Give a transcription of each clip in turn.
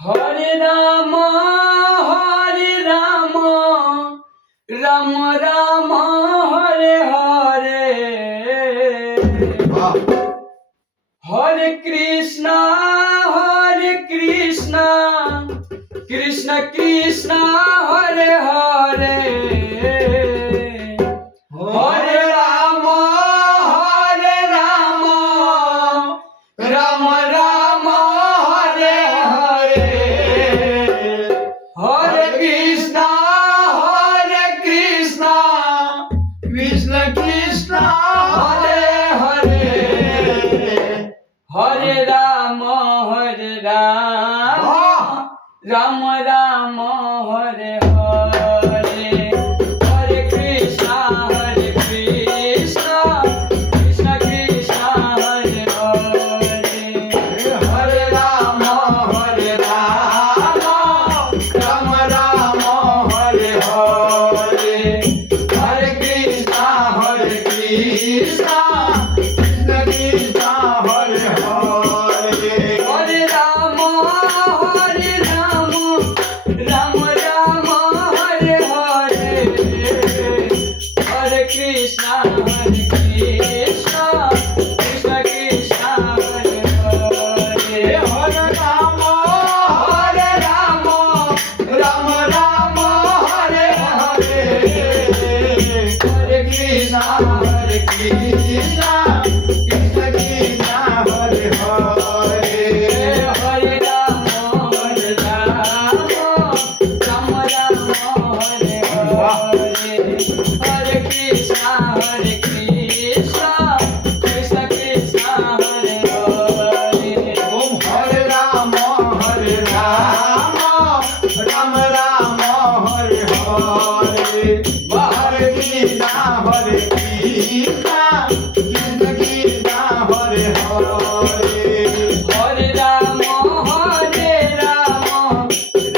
Hare Ram Ram Ram Hare Hare Hare Krishna Krishna Krishna Hare Hare Hare Ram Ram Ram Hare Hare Hare Krishna Krishna Krishna Hare Hare Hare Ram Ram Ram Hare Hare Hare Krishna Krishna Krishna Hare Hare Hare Ram Ram Ram Hare Hare Hare Krishna Krishna Krishna Hare Hare Hare Ram Ram Ram Hare Hare Hare Krishna Krishna Krishna Hare Hare Hare Ram Ram Ram Hare Hare Hare Krishna Krishna Krishna Hare Hare Hare Ram Ram Ram Hare Hare Hare Krishna Krishna Krishna Hare Hare Om Hare Ram Ram Ram Hare Hare Hare Krishna Krishna Krishna Hare Hare Hare Ram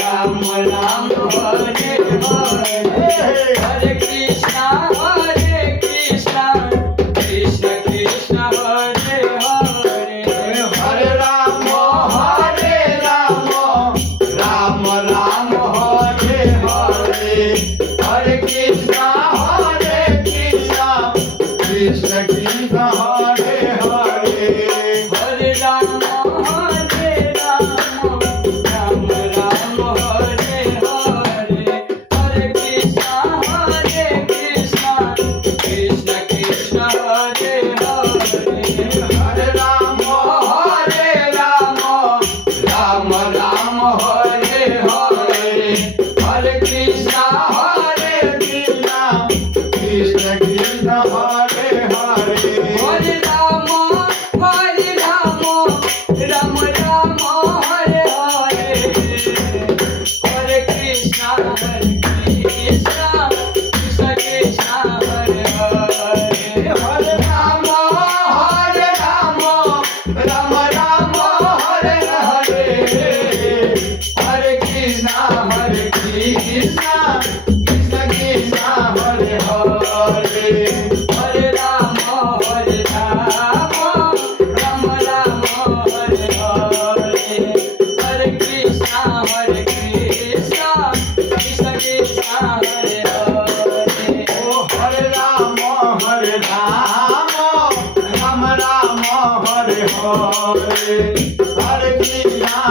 Ram Ram Hare Hare Hare Krishna Krishna Krishna Hare Hare Hare Ram Ram Ram Hare Hare Hare Krishna Krishna Krishna Hare Hare Hare Ram Ram Ram Hare Hare Hare Krishna Krishna Krishna Hare Hare Hare Ram Ram Ram Hare Hare Hare Krishna Krishna Krishna Hare Hare Hare Ram Ram Ram Hare Hare Hare Krishna Krishna Krishna Hare Hare Hare Ram Ram Ram Hare Hare Hare Krishna Krishna Krishna Hare Hare Hare Ram Ram Ram Hare Hare Hare Krishna Krishna Krishna Hare Hare O Hare Ram Ram Ram Hare Hare Hare Krishna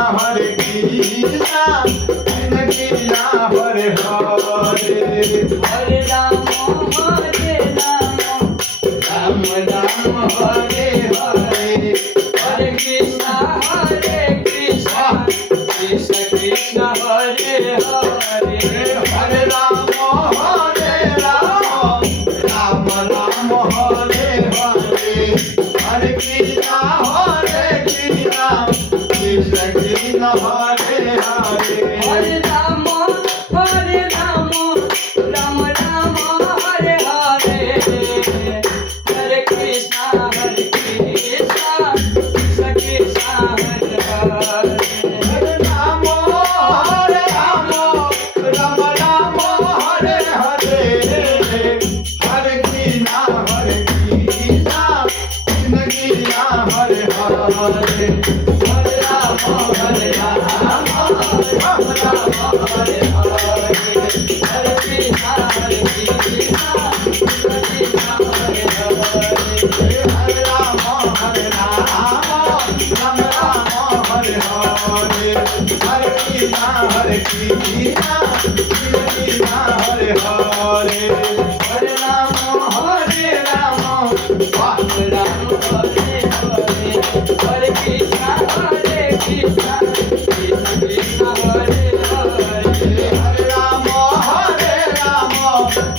Krishna Krishna Hare Hare Hare Ram Ram Ram Hare Hare Hare Krishna Krishna Krishna Hare Hare Hare Ram Ram Ram Hare Hare Hare Krishna Krishna Krishna Hare Hare Hare Ram Ram Ram Hare Hare Hare Krishna Krishna Krishna Hare Hare Hare Ram Ram Ram Hare Hare Hare Krishna Krishna Krishna Hare Hare Hare Ram Hare Hare Krishna Hare Krishna Krishna Hare Hare Hare Rama Hare Rama Rama Rama Hare Hare Hare Krishna Krishna Krishna Hare Hare Hare Rama Hare Rama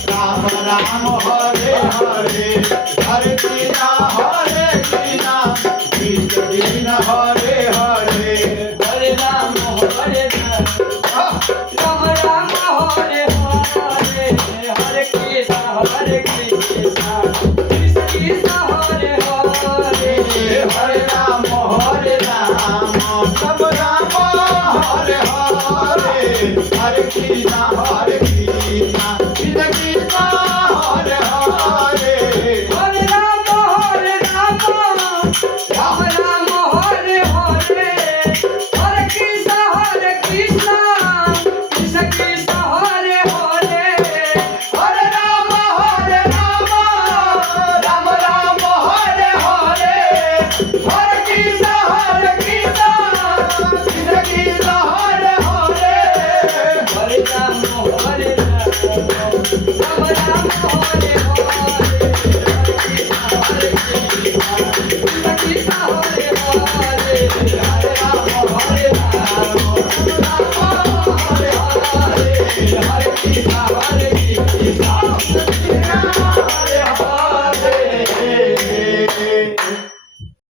Rama Rama Hare Hare Hare Krishna Krishna Krishna Hare Hare Hare Rama Hare Rama Rama Rama Hare Hare Hare Krishna Krishna Krishna Hare Hare Hare Rama Hare Rama Rama Rama Hare Hare Hare Krishna